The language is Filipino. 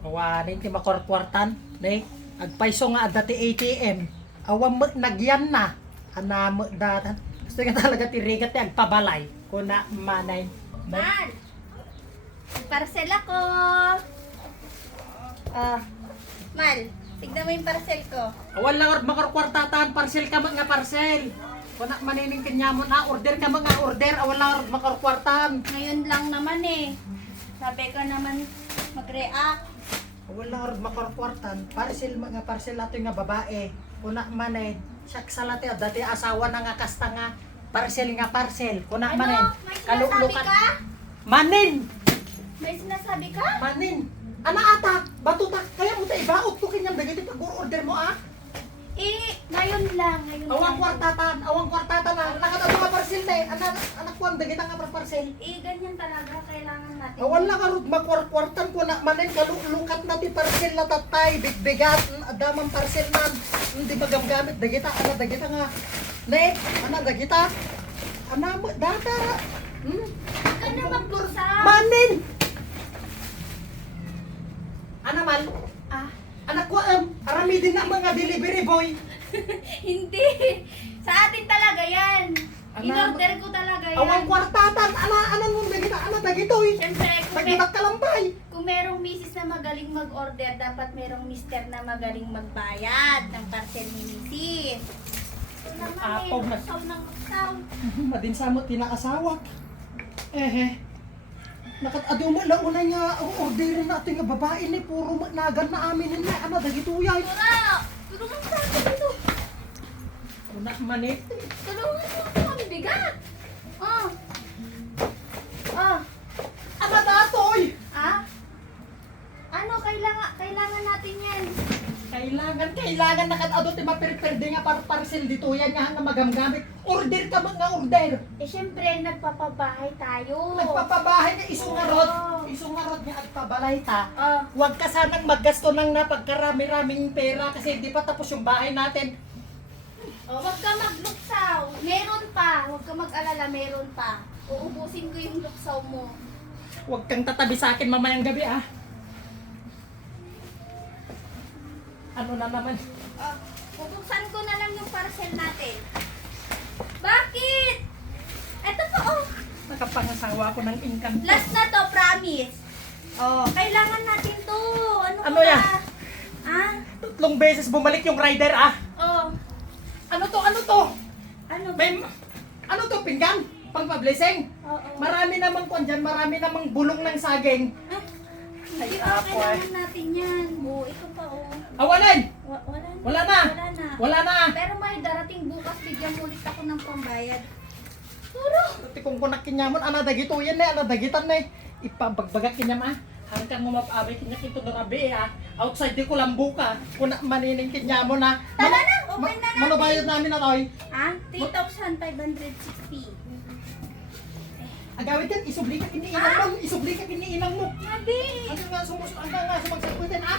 Awanin ti makorkwartan, ne? Agpaiso nga dati ATM. Awam nagyan na. Anamo datan. Gusto nga talaga tirigat ti agpabalay. Kuna manay. Mal! Parcel ako! Mal, tignan mo yung parcel ko. Awal lang or makorkwartatan, parcel ka nga parcel. Kuna manining kanyamon order ka mga order. Awal lang or makorkwartan. Ngayon lang naman eh. Sabi ko naman mag-react. Awal lang or makorkwartan, parcel mga parcel ato nga babae. Kuna manay, siyak salate dati asawa na nga kasta nga parcel nga parcel. Kuna manay, Ano? May sinasabi ka? Manin! May sinasabi ka? Manin! Ana ata, batuta, kaya mo tayo ibaot ko kanyang dagiti pag-order mo ah. Eh, ngayon lang. Awang kwartatan na, nakatato nga parcel na eh. Anak ko ang dagita nga parcel. Eh, ganyan talaga. Kailangan natin. Awan lang karot makwarkwartan ko na manin kalukat na ti parcel na tatay, bigbigat, adamang parcel man. Hindi magamgamit, dagita nga. Ne, dagita. Mo, data. Huwag ka na magbuksa. Manin! Mal? Ah, Anak ko, arami din ang mga delivery boy. hindi. Sa atin talaga yan. Ano? In-order ko talaga yan. Awang kwartatan, mo dagita, dagito eh. Siyempre, Nagibat ka lang ba eh. kung merong misis na magaling mag-order, dapat merong mister na magaling magbayad ng parcel ni misis. Ito naman Apaw na. magsaw. Madinsa mo, tinakasawak. Nakatado mo, launa nga, ang orderin natin nga babae ni, puro nagan na amin nila. Dagito yay. Tura! Tulungan sa akin dito. Una, manit. Tulungan mo ako. Ang bigat. Ah. Ah. Datoy! Ah? Ano? Kailangan natin yan. Kailangan nakatado ti mapirperde nga parcel dito yan nga magamgamit. Order ka mga order. Eh, syempre, nagpapabahay tayo. Nagpapabahay na isungarod. Oo. Isungarod nga agpabalay ta. Ah. Huwag ka sanang maggasto ng napagkarami-raming pera kasi hindi pa tapos yung bahay natin. Oh, huwag ka magluksaw. Meron pa. Huwag ka mag-alala, meron pa. Uubusin ko yung luksaw mo. Huwag kang tatabi sa akin mamayang gabi ah. Ano na naman? Ah, bubuksan ko na lang yung parcel natin. Bakit? Eto po, oh. Nakapangasawa ko ng income. Last na to, promise. Oh, kailangan natin to. Ano ba? yan? Ah? 3 beses bumalik yung rider ah. Oh. Ano to? Ano ba? Ano to? Pinggan? Pang-blessing? Oo. Marami namang kwan dyan, marami namang bulong ng saging. Ah, Ay, hindi ba apo, kailangan natin yan? Oh, ito pa, oh. Awalan! Wala na. Wala na. Wala na. Wala na! Pero may darating bukas, bigyan ulit ako ng pambayad. Puro. Ati kung kunak kinyamon, dagito yan dagitan na ipabagbaga kinyam ah. Hanggang mo mapabay kinyak ito na rabi ah. Outside di ko lambu ka. Kunak manining kinyamon na. Tara na, open na natin. Manobayad namin na toy. Ah, 3,560. Agawit yan, isubli ka kiniinang mo. Isubli ka kiniinang mo. Nabi! Hanggang nga sumusok, hanggang nga sumagsagputin ah.